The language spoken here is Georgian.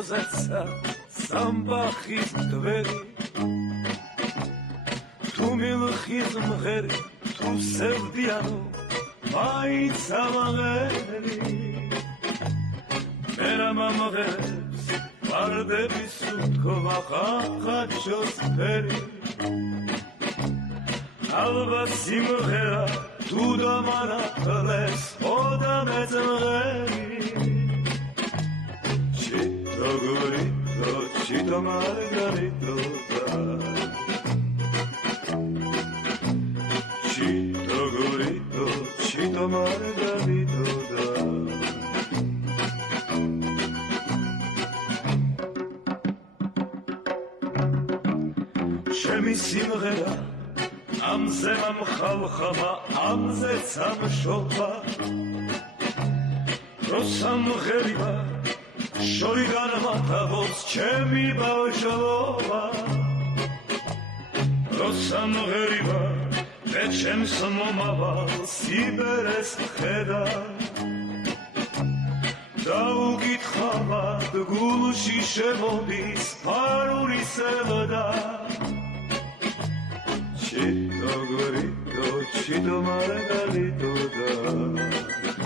როზეცა სამბახის გვერი თუ მილხის მღერი თუ სევდიანო მაინც ამაღელი მერა მამღერებს ვარდების უთქვა ხახაჩოს ფერი ალბათ სიმღერა თუ დამანახლეს ოდა მეძმღერი ჩიტო გურიტო ჩიტო მარგარიტო ჩიტო გურიტო ჩიტო მარგარიტო ჩემი სიმღერა ამზე მომხალხობა ამზე სამშობა როსამღერია შორი განმათავობს ჩემი ბავშვობა როსამღერია და ჩემს მომავალს იბერეს ხედა დაუკითხავად გულში შემოდის ფარული სევდა Chito gorito, chito margarito da